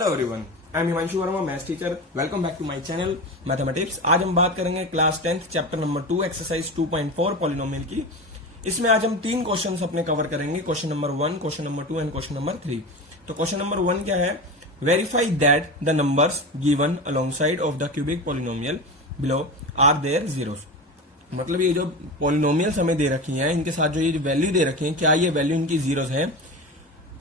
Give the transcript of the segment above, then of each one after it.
Hello everyone, I am Himanshu Verma, maths teacher. Welcome back to my channel mathematics. आज हम बात करेंगे class 10th chapter number 2 exercise 2.4 polynomial की। इसमें आज हम 3 क्वेश्चंस अपने कवर करेंगे, question number 1, question number 2 and question number 3। तो क्वेश्चन नंबर 1 क्या है? Verify that the numbers given alongside of the cubic polynomial below are their zeros. मतलब ये जो पॉलिनोमियल्स हमें दे रखी हैं, इनके साथ जो ये वैल्यू दे रखी है, क्या ये वैल्यू इनकी जीरोस है,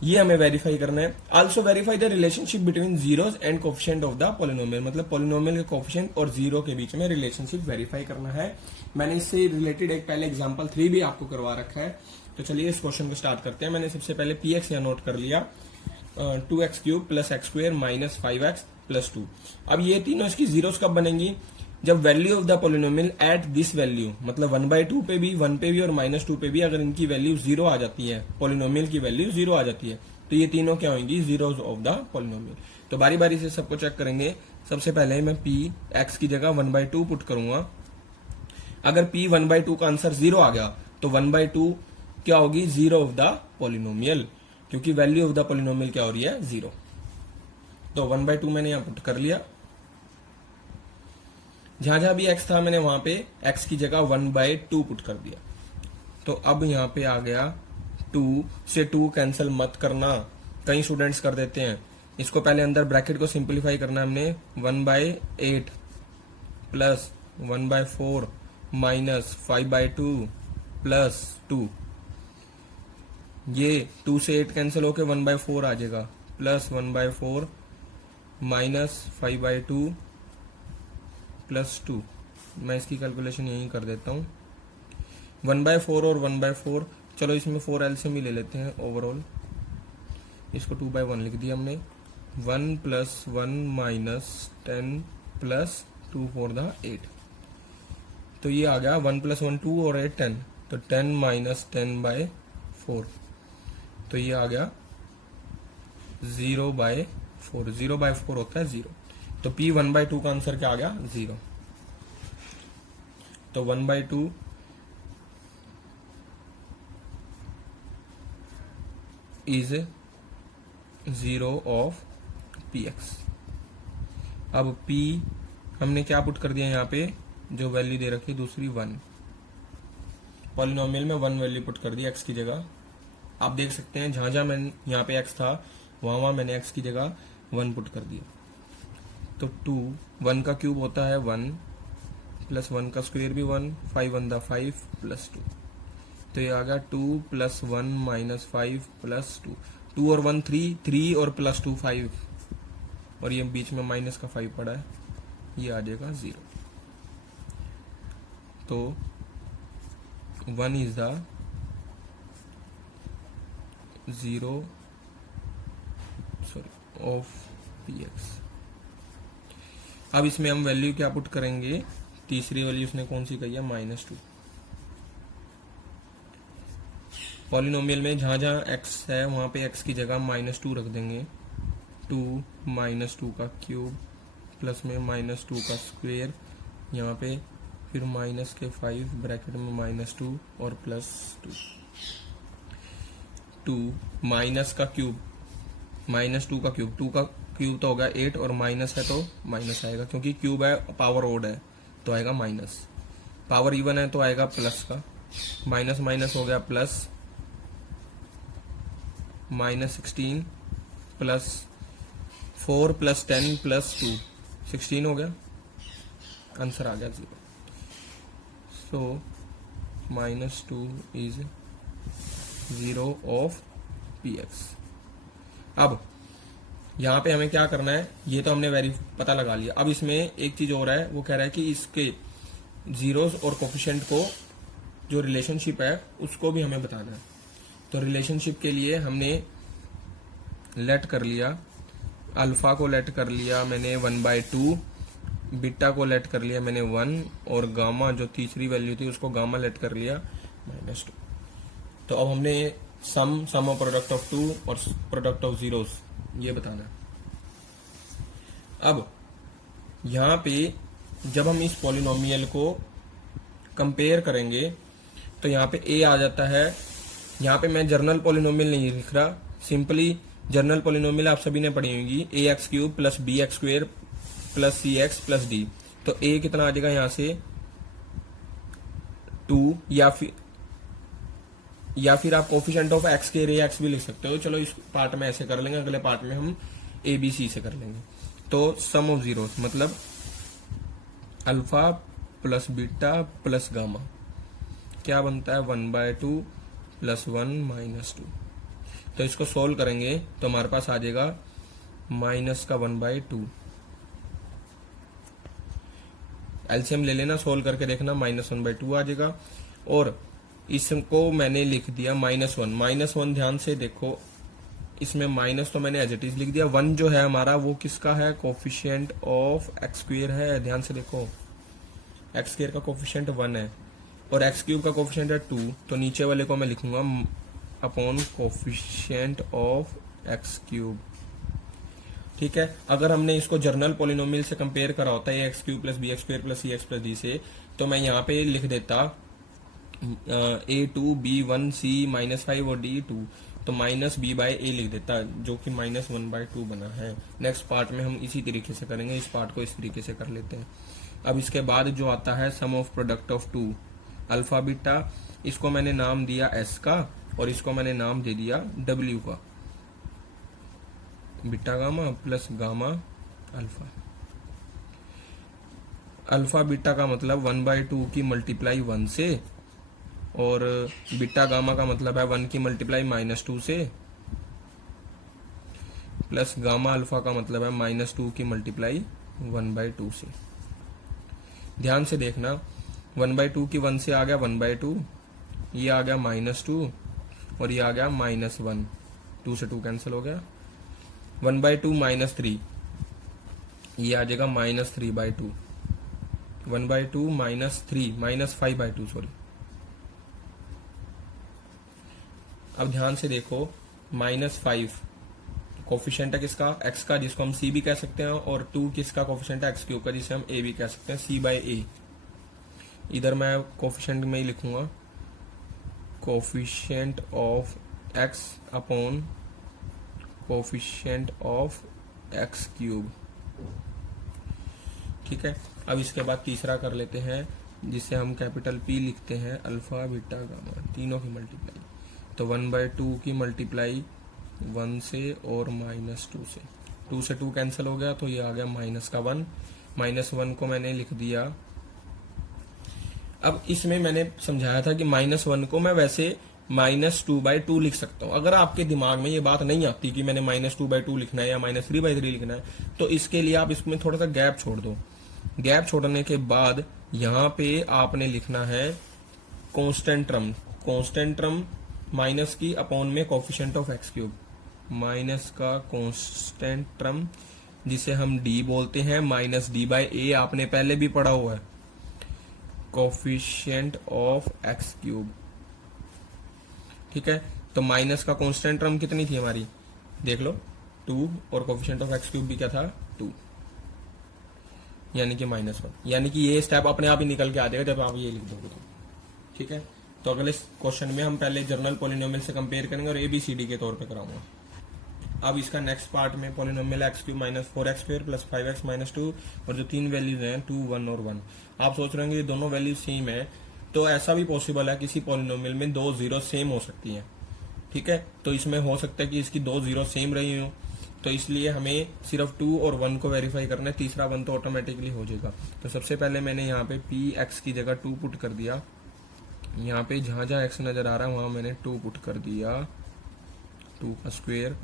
ये हमें वेरीफाई करना है। Also verify the relationship between zeros and coefficient of the polynomial. मतलब पॉलिनोमियल के कोफिशिएंट और जीरो के बीच में रिलेशनशिप वेरीफाई करना है। मैंने इससे रिलेटेड एक पहले एग्जांपल 3 भी आपको करवा रखा है। तो चलिए इस क्वेश्चन को स्टार्ट करते हैं। मैंने सबसे पहले px यहाँ नोट कर लिया, 2x³ plus x² minus 5x plus 2। अब ये तीनों इसकी जीरोस कब बनेंगी? जब value of the polynomial at this value, मतलब 1/2 पे भी, 1 पे भी और -2 पे भी अगर इनकी वैल्यू 0 आ जाती है, पॉलिनोमियल की वैल्यू 0 आ जाती है, तो ये तीनों क्या होंगी? Zeros of the polynomial. तो बारी बारी से सबको चेक करेंगे। सबसे पहले मैं p x की जगह 1/2 पुट करूंगा। अगर p 1/2 का आंसर 0 आ गया तो 1/2 क्या होगी? जीरो ऑफ द पॉलिनोमियल, क्योंकि वैल्यू ऑफ द पॉलिनोमियल क्या हो रही है? 0। तो 1/2 मैंने यहां पुट कर लिया। जहां जहां भी x था मैंने वहां पे x की जगह 1/2 पुट कर दिया। तो अब यहां पे आ गया 2 से 2 कैंसिल मत करना, कई स्टूडेंट्स कर देते हैं। इसको पहले अंदर ब्रैकेट को सिंप्लीफाई करना है हमने। 1/8 प्लस 1/4 माइनस 5/2 प्लस 2। ये 2 से 8 कैंसिल होके 1/4 आ जाएगा, प्लस 1/4 माइनस 5/2 प्लस 2। मैं इसकी कैलकुलेशन यही कर देता हूं। 1/4 और 1/4, चलो इसमें 4 एलसीएम ही ले लेते हैं ओवरऑल। इसको 2/1 लिख दिया हमने। 1 + 1 माइनस 10 प्लस 2 फॉर द 8। तो ये आ गया 1 + 1 2 और 8 10, तो 10 माइनस 10/4। तो ये आ गया 0/4। 0/4 होता है 0। तो p 1/2 का आंसर क्या आ गया? 0। तो 1/2 इज 0 ऑफ px। अब p हमने क्या पुट कर दिया यहाँ पे? जो वैल्यू दे रखी है दूसरी 1। पॉलिनोमियल में 1 वैल्यू पुट कर दी x की जगह। आप देख सकते हैं जहां जहां मैंने यहाँ पे x था वहां वहां मैंने x की जगह 1 पुट कर दिया। तो 2, 1 का क्यूब होता है 1 प्लस 1 का स्क्वायर भी 1, 5 1 दा 5 प्लस 2। तो ये आ गया 2 + 1 माइनस 5 प्लस 2। 2 और 1 3, 3 और प्लस 2 5, और ये बीच में माइनस का 5 पड़ा है, ये आ जाएगा 0। तो 1 इज द 0 ऑफ px। अब इसमें हम वैल्यू क्या पुट करेंगे? तीसरी वैल्यू उसने कौन सी कही है? -2। पॉलिनोमियल में जहां जहां x है वहां पे x की जगह -2 रख देंगे। 2 -2 का क्यूब प्लस में -2 का स्क्वायर, यहाँ पे फिर माइनस के 5 ब्रैकेट में -2 और प्लस 2। 2 माइनस का क्यूब, -2 का क्यूब, 2 का क्यूब तो होगा 8 और माइनस है तो माइनस आएगा, क्योंकि क्यूब है पावर ओड है तो आएगा माइनस। पावर इवन है तो आएगा प्लस का। माइनस माइनस हो गया प्लस, -16 प्लस 4 + 10 + 2 16 हो गया। आंसर आ गया 0। सो -2 इज 0 ऑफ px। अब यहाँ पे हमें क्या करना है? ये तो हमने पता लगा लिया। अब इसमें एक चीज और है, वो कह रहा है कि इसके जीरोस और कोफिशिएंट को जो रिलेशनशिप है उसको भी हमें बताना है। तो रिलेशनशिप के लिए हमने लेट कर लिया, अल्फा को लेट कर लिया मैंने 1/2, बीटा को लेट कर लिया मैंने 1, और गामा जो तीसरी वैल्यू थी उसको गामा लेट कर लिया -2। तो अब हमने सम ऑफ प्रोडक्ट ऑफ 2 और प्रोडक्ट ऑफ जीरोस ये बताना है। अब यहां पे जब हम इस पॉलिनोमियल को कंपेयर करेंगे तो यहाँ पे a आ जाता है। यहाँ पे मैं जर्नल पॉलिनोमियल नहीं लिख रहा, सिंपली जनरल पॉलिनोमियल आप सभी ने पढ़ी होंगी, a x cube plus b x square plus c x plus d. तो ए कितना आ जाएगा यहां से 2, या फिर आप कोफिशिएंट ऑफ एक्स के रे एक्स भी लिख सकते हो। चलो इस पार्ट में ऐसे कर लेंगे, अगले पार्ट में हम ए बी सी से कर लेंगे। तो सम ऑफ जीरो मतलब alpha plus beta plus gamma क्या बनता है 1/2 प्लस 1 माइनस 2। तो इसको सोल्व करेंगे तो हमारे पास आ जाएगा माइनस का 1/2। एलसीएम ले लेना, सोल्व करके देखना, -1/2 आ जाएगा। और इसको मैंने लिख दिया -1 ध्यान से देखो, इसमें माइनस तो मैंने एज इट इज लिख दिया। 1 जो है हमारा वो किसका है, कोफिशिएंट ऑफ एक्स स्क्वेयर है। ध्यान से देखो एक्स स्क्वेयर का कोफिशिएंट 1 है और एक्स क्यूब का कोफिशिएंट है 2। तो नीचे वाले को मैं लिखूंगा upon coefficient of x cube. ठीक है, अगर हमने इसको जर्नल पॉलिनोमियल से कंपेयर करा होता है x cube plus b x square plus c x plus d से, तो मैं यहाँ पे लिख देता A2 B1 C -5 और D2, तो माइनस बी बाय ए लिख देता, जो कि -1/2 बना है। नेक्स्ट पार्ट में हम इसी तरीके से करेंगे, इस पार्ट को इस तरीके से कर लेते हैं। अब इसके बाद जो आता है sum of product of 2 alpha beta, इसको मैंने नाम दिया एस का और इसको मैंने नाम दे दिया डब्ल्यू का, beta gamma plus gamma alpha. Alpha beta का मतलब 1/2 की मल्टीप्लाई 1 से, और बीटा गामा का मतलब है 1 की मल्टीप्लाई -2 से, प्लस गामा अल्फा का मतलब है -2 की मल्टीप्लाई 1/2 से। ध्यान से देखना 1/2 की 1 से आ गया 1/2, ये आ गया -2 और ये आ गया -1, 2 से 2 कैंसिल हो गया। 1/2 -3, ये आ जाएगा -3/2। 1/2 -5/2 सॉरी। अब ध्यान से देखो -5 कोफिशिएंट है किसका, एक्स का, जिसको हम सी भी कह सकते हैं, और 2 किसका कोफिशिएंट है, एक्स क्यूब का, जिसे हम ए भी कह सकते हैं, C/A। इधर मैं कोफिशिएंट में ही लिखूंगा coefficient of x upon coefficient of x cube. ठीक है, अब इसके बाद तीसरा कर लेते हैं, जिसे हम कैपिटल पी लिखते हैं, अल्फा बीटा गामा, तीनों की मल्टीप्लाई। तो 1/2 की मल्टीप्लाई 1 से और -2 से, 2 से 2 कैंसिल हो गया, तो ये आ गया -1। -1 को मैंने लिख दिया। अब इसमें मैंने समझाया था कि -1 को मैं वैसे -2/2 लिख सकता हूं। अगर आपके दिमाग में ये बात नहीं आती कि मैंने -2/2 लिखना है या -3/3 लिखना है, तो इसके लिए आप इसमें थोड़ा सा गैप छोड़ दो। गैप छोड़ने के बाद यहाँ पे आपने लिखना है कांस्टेंट टर्म माइनस की अपॉन में coefficient of x cube, minus का कांस्टेंट टर्म जिसे हम डी बोलते हैं, -d/a आपने पहले भी पढ़ा हुआ है, कोफिशिएंट ऑफ एक्स क्यूब। ठीक है, तो माइनस का कांस्टेंट टर्म कितनी थी हमारी, देख लो 2, और कोफिशिएंट ऑफ एक्स क्यूब भी क्या था 2, यानी कि -1। यानी कि ये स्टेप अपने आप ही निकल के आ जाएगा जब आप ये लिख दोगे तो। ठीक है, तो अगले क्वेश्चन में हम पहले जर्नल पॉलिनोमियल से कंपेयर करेंगे और ABCD के तौर पे कराऊंगा। अब इसका नेक्स्ट पार्ट में पॉलिनोमियल x³ -4x² + 5x - 2, और जो 3 वैल्यूज हैं 2, 1 और 1। आप सोच रहे होंगे ये दोनों वैल्यूज सेम है, तो ऐसा भी पॉसिबल है किसी पॉलिनोमियल में 2 जीरो सेम हो सकती हैं। ठीक है, तो इसमें हो सकता है कि इसकी 2 जीरो सेम रही हो, तो इसलिए हमें सिर्फ 2 और 1 को वेरीफाई करना है, तीसरा 1 तो ऑटोमेटिकली हो जाएगा। तो सबसे पहले मैंने यहाँ पे px की जगह 2 पुट कर दिया, यहाँ पे जहां जहां x नजर आ रहा है वहां मैंने 2 पुट कर दिया, 2 का स्क्वायर,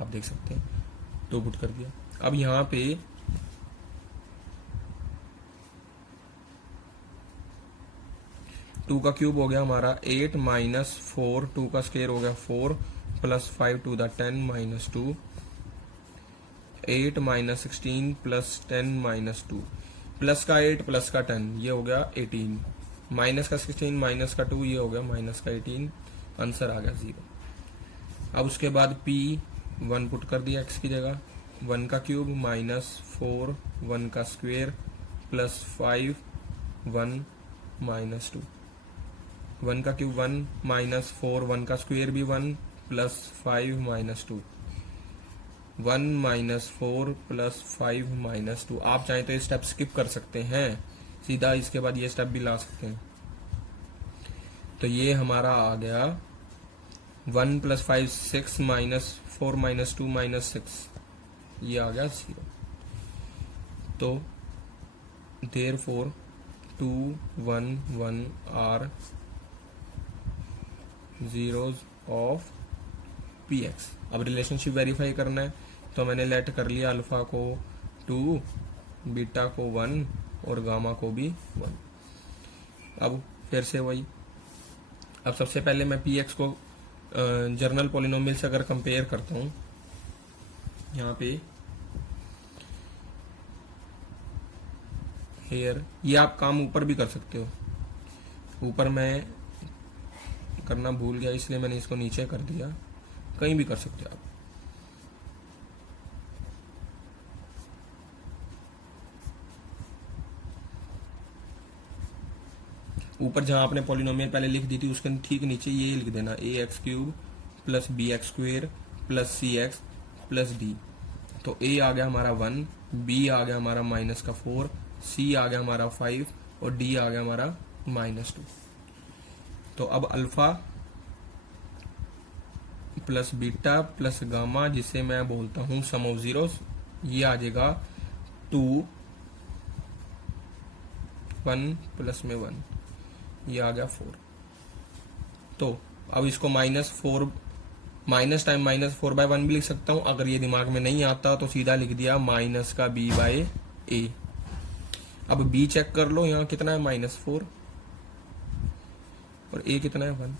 आप देख सकते हैं 2 पुट कर दिया। अब यहाँ पे टू का क्यूब हो गया हमारा 8 - 4, 2 का स्क्वायर हो गया 4 + 5 to the 10 - 2, 8 - 16 + 10 - 2, प्लस का 8 प्लस का 10 ये हो गया 18, माइनस का 16 माइनस का 2 ये हो गया -18, आंसर आ गया 0। अब उसके बाद p 1 पुट कर दिया x की जगह, 1 का क्यूब -4 1 का स्क्वायर + 5 1 - 2, 1 का क्यूब 1 माइनस 4, 1 का स्क्वायर भी 1 plus 5 minus 2, 1 minus 4 plus 5 minus 2। आप चाहें तो ये स्टेप स्किप कर सकते हैं, सीधा इसके बाद ये स्टेप भी ला सकते हैं। तो ये हमारा आ गया 1 प्लस 5 6 माइनस 4 माइनस 2 माइनस 6, ये आ गया 0। तो therefore 2 1 1 are zeros of px। अब रिलेशनशिप वेरीफाई करना है, तो मैंने लेट कर लिया अल्फा को 2, बीटा को 1 और गामा को भी 1। अब फिर से वही, अब सबसे पहले मैं px को जर्नल पॉलिनोमियल से अगर कंपेयर करता हूं, यहाँ पे हेयर, ये आप काम ऊपर भी कर सकते हो। ऊपर मैं करना भूल गया इसलिए मैंने इसको नीचे कर दिया, कहीं भी कर सकते हो आप। ऊपर जहां आपने पॉलिनोमियल पहले लिख दी थी उसके ठीक नीचे ये लिख देना ax³ plus bx² plus cx plus d। तो a आ गया हमारा 1, b आ गया हमारा माइनस का 4, c आ गया हमारा 5 और d आ गया हमारा माइनस 2। तो अब alpha plus beta plus gamma, जिसे मैं बोलता हूं सम ऑफ जीरोस, ये आ जाएगा 2 1 प्लस में 1, ये आ गया 4। तो अब इसको माइनस टाइम माइनस 4/1 भी लिख सकता हूं। अगर ये दिमाग में नहीं आता तो सीधा लिख दिया माइनस का b/a। अब b चेक कर लो, यहाँ कितना है -4 और a कितना है 1।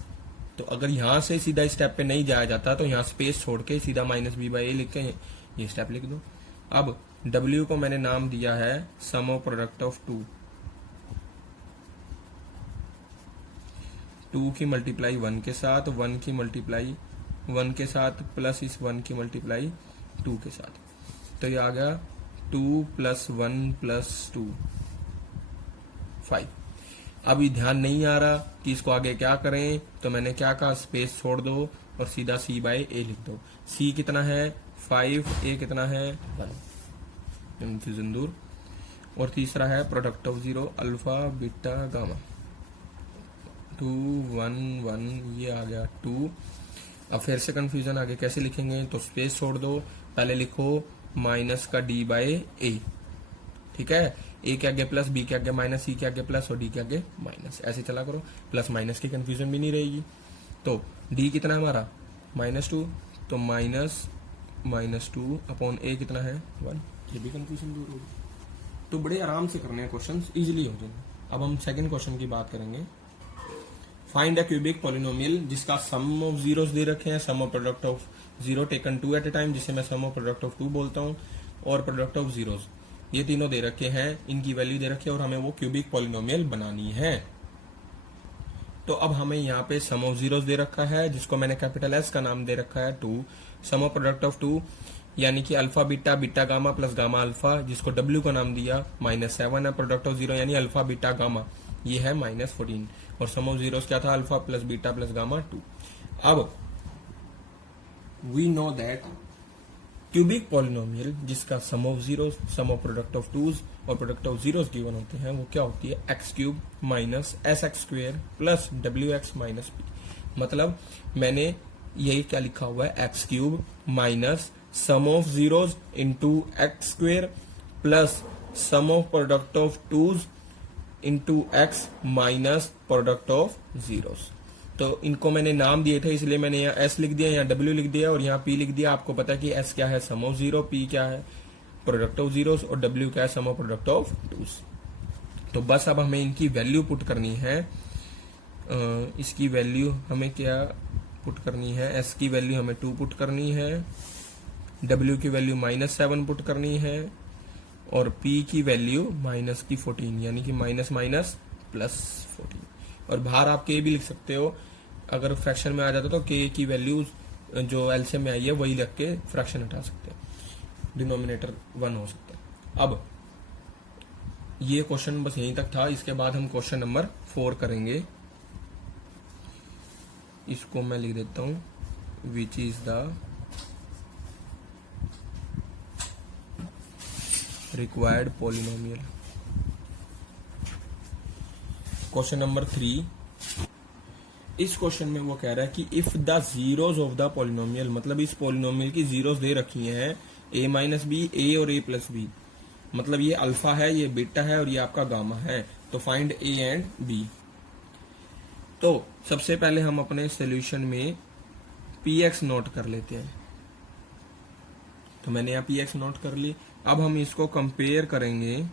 तो अगर यहां से सीधा स्टेप पे नहीं जाया जाता तो यहाँ स्पेस छोड़ के सीधा -b/a लिख के ये स्टेप लिख दो। अब w को मैंने नाम दिया है सम ऑफ प्रोडक्ट ऑफ 2 की मल्टीप्लाई 1 के साथ, 1 की मल्टीप्लाई 1 के साथ प्लस इस 1 की मल्टीप्लाई 2 के साथ। तो ये आ गया 2 प्लस 1 प्लस 2 5। अभी ध्यान नहीं आ रहा कि इसको आगे क्या करें, तो मैंने क्या कहा, स्पेस छोड़ दो और सीधा c/a लिख दो। c कितना है 5, a कितना है 1, कंफ्यूजन दूर। और तीसरा है product of 0 alpha beta gamma, 2 1 1, ये आ गया 2। अब फिर से कंफ्यूजन आगे कैसे लिखेंगे, तो स्पेस छोड़ दो, पहले लिखो माइनस का d/a, ठीक है। a के आगे प्लस, b के आगे माइनस, c के आगे प्लस और d के आगे माइनस, ऐसे चला करो, प्लस माइनस की कंफ्यूजन भी नहीं रहेगी। तो d कितना है हमारा -2, तो -2 अपॉन a कितना है 1, ये भी कंफ्यूजन दूर होगी। तो बड़े आराम से करने हैं क्वेश्चन, इजीली हो जाएंगे। अब हम सेकंड क्वेश्चन की बात करेंगे। फाइंड अ क्यूबिक पॉलिनोमियल जिसका सम ऑफ जीरोस दे रखे हैं, sum of product of 0 taken 2 at a time, जिसे मैं सम ऑफ प्रोडक्ट ऑफ 2 बोलता हूं, और प्रोडक्ट ऑफ जीरोस, ये तीनों दे रखे हैं, इनकी वैल्यू दे रखी है और हमें वो क्यूबिक पॉलिनोमियल बनानी है। तो अब हमें यहाँ पे सम ऑफ जीरोस दे रखा है, जिसको मैंने कैपिटल S का नाम दे रखा है 2, सम ऑफ प्रोडक्ट ऑफ 2 यानी कि alpha beta beta gamma plus gamma alpha, जिसको W का नाम दिया -7 है, प्रोडक्ट ऑफ 0 यानी अल्फा बीटा गामा, ये है -14, और सम ऑफ जीरोस क्या था, alpha plus beta plus gamma 2। अब we know that cubic polynomial जिसका sum of zeros, sum of product of 2s और प्रोडक्ट ऑफ जीरोस गिवन होते हैं, वो क्या होती है, x³ minus sx² plus wx minus p। मतलब मैंने यही क्या लिखा हुआ है, x³ minus sum of zeros into x² plus sum of product of 2s into x minus product of zeros. तो इनको मैंने नाम दिए थे, इसलिए मैंने यहाँ s लिख दिया, यहाँ w लिख दिया और यहाँ p लिख दिया। आपको पता है कि s क्या है, सम ऑफ 0, p क्या है, प्रोडक्ट ऑफ जीरोस, और w क्या है, sum of product of 2s। तो बस अब हमें इनकी वैल्यू पुट करनी है। इसकी वैल्यू हमें क्या पुट करनी है, s की वैल्यू हमें 2 पुट करनी है, w की वैल्यू -7 पुट करनी है, और p की वैल्यू -14 यानी कि माइनस माइनस प्लस 14। और बाहर आप k भी लिख सकते हो, अगर फ्रैक्शन में आ जाता तो k की वैल्यू जो एलसीएम में आई है वही रख के फ्रैक्शन हटा सकते हैं, डिनोमिनेटर 1 हो सकता है। अब ये क्वेश्चन बस यहीं तक था, इसके बाद हम क्वेश्चन नंबर 4 करेंगे। इसको मैं लिख देता हूं which is the required polynomial. Question number 3, इस क्वेश्चन में वो कह रहा है कि if the zeros of the polynomial, मतलब इस पॉलिनोमियल की जीरोस दे रखी हैं a माइनस बी, ए और a प्लस बी, मतलब ये अल्फा है, ये बीटा है और ये आपका गामा है, तो फाइंड a एंड b। तो सबसे पहले हम अपने सॉल्यूशन में px नोट कर लेते हैं। तो मैंने यहाँ px नोट कर ली। अब हम इसको कंपेयर करेंगे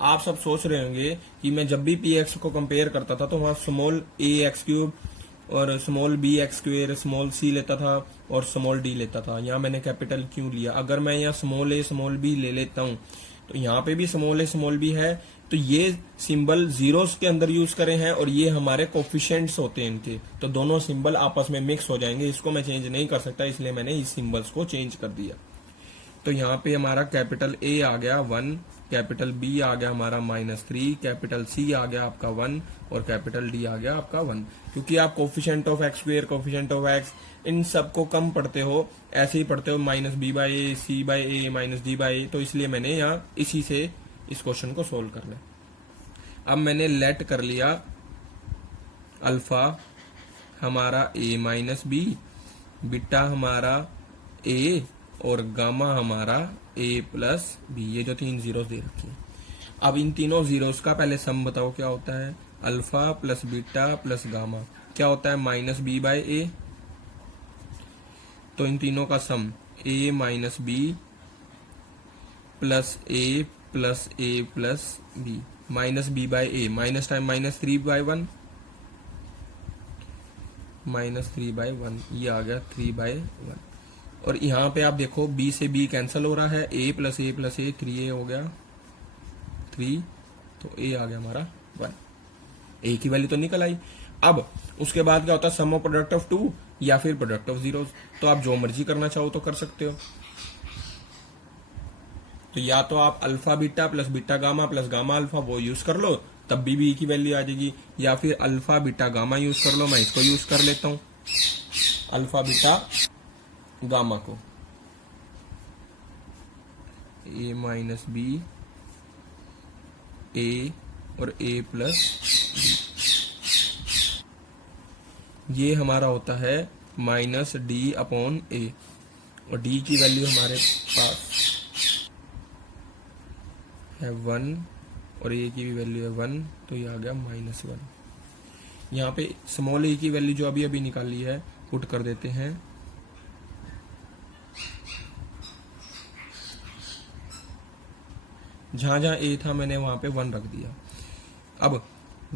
आप सब सोच रहे होंगे कि मैं जब भी px को कंपेयर करता था तो वहां स्मॉल a एक्स क्यूब और small b x square, small c लेता था और स्मॉल d लेता था। यहाँ मैंने कैपिटल क्यों लिया? अगर मैं यहाँ स्मॉल a स्मॉल b ले लेता हूँ तो यहाँ पे भी स्मॉल a स्मॉल b है, तो ये सिंबल जीरोस के अंदर यूज करे हैं और ये हमारे कोफिशिएंट्स होते हैं इनके, तो दोनों सिंबल आपस में मिक्स हो जाएंगे। इसको मैं चेंज नहीं कर सकता, इसलिए मैंने इस सिंबल्स को चेंज कर दिया। तो यहाँ पे हमारा कैपिटल A आ गया 1, कैपिटल B आ गया हमारा -3, कैपिटल C आ गया आपका 1 और कैपिटल D आ गया आपका 1। क्योंकि आप coefficient of x square, coefficient of x, इन सबको कम पढ़ते हो, ऐसे ही पढ़ते हो -b/a, c/a, -d/a, तो इसलिए मैंने यहाँ इसी से इस क्वेश्चन को सोल्व कर लिया। अब मैंने लेट कर लिया अल्फा हमारा a माइनस बी, बीटा हमारा a और गामा हमारा a प्लस बी, ये जो 3 जीरोस दे रखी है। अब इन तीनों जीरोस का पहले सम बताओ क्या होता है? Alpha plus beta plus gamma क्या होता है? -b/a। तो इन तीनों का sum a minus b plus a plus a plus b, -b/a, minus time -3/1, -3/1, ये आ गया 3/1। और यहाँ पे आप देखो b से b कैंसिल हो रहा है, a plus a plus a 3a हो गया 3, तो a आ गया हमारा 1। a की वैल्यू तो निकल आई। अब उसके बाद क्या होता है? सम ऑफ प्रोडक्ट ऑफ 2 या फिर प्रोडक्ट ऑफ जीरोस। तो आप जो मर्जी करना चाहो तो कर सकते हो। तो या तो आप alpha beta plus beta gamma plus gamma alpha वो यूज कर लो, तब भी b की वैल्यू आ जाएगी, या फिर अल्फा बीटा गामा यूज कर लो। मैं इसको यूज कर लेता हूं, अल्फा बीटा गामा को, a माइनस बी, a और a प्लस बी, ये हमारा होता है -d/a, और d की वैल्यू हमारे पास है 1 और a की भी वैल्यू है 1, तो ये आ गया -1। यहाँ पे स्मॉल a की वैल्यू जो अभी अभी निकाली है पुट कर देते हैं। जहां जहां a था मैंने वहां पे 1 रख दिया। अब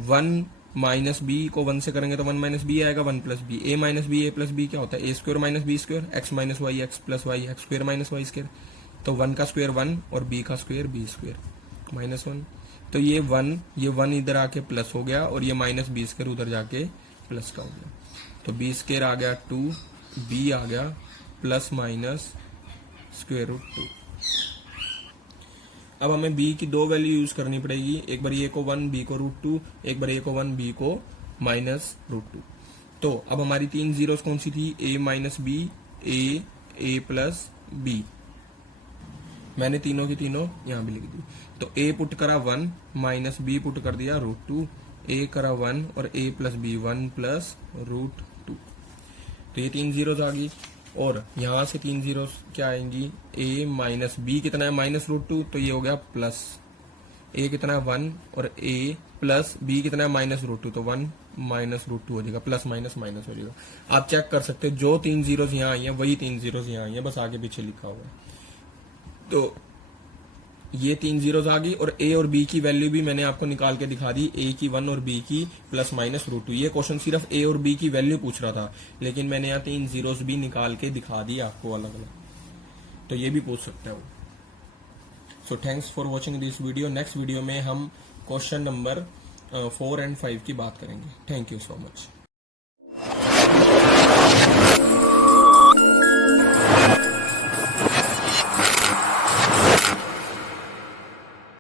1 माइनस बी को 1 से करेंगे तो 1 माइनस बी आएगा, 1 plus b, a minus b a plus b क्या होता है? a square minus b square, x minus y x plus y, x square minus y square. तो 1 का स्क्वायर 1 और b का स्क्वायर b स्क्वायर -1। तो ये 1 इधर आके प्लस हो गया और ये माइनस बी स्क्वायर उधर जाके प्लस का हो गया। तो b स्क्वायर आ गया 2, b आ गया प्लस माइनस स्क्वायर रूट 2। अब हमें b की दो वैल्यू यूज करनी पड़ेगी, एक बार a को 1 b को √2, एक बार a को 1 b को -√2। तो अब हमारी 3 जीरोस कौन सी थी? a minus b, a plus b, मैंने तीनों की तीनों यहां भी लिख दी। तो a पुट करा 1 माइनस बी पुट कर दिया √2, a करा 1 और a प्लस बी 1 प्लस √2। तो ये 3 जीरोस आ गई और यहां से 3 जीरोस क्या आएंगी? a माइनस बी कितना है? -√2, तो ये हो गया प्लस, a कितना है 1 और a प्लस b कितना है? -√2, तो 1 -√2 हो जाएगा, प्लस माइनस माइनस हो जाएगा। आप चेक कर सकते हो जो 3 जीरोस यहाँ आई है वही 3 जीरोस यहाँ आई है, बस आगे पीछे लिखा हुआ है। तो ये 3 जीरोस आ गई और a और b की वैल्यू भी मैंने आपको निकाल के दिखा दी, a की 1 और b की +-√2। ये क्वेश्चन सिर्फ a और b की वैल्यू पूछ रहा था, लेकिन मैंने यहाँ 3 जीरोस भी निकाल के दिखा दी आपको अलग अलग, तो ये भी पूछ सकते हो। So thanks for watching this video. Next video में हम क्वेश्चन नंबर 4 और 5 की बात करेंगे। Thank you so much.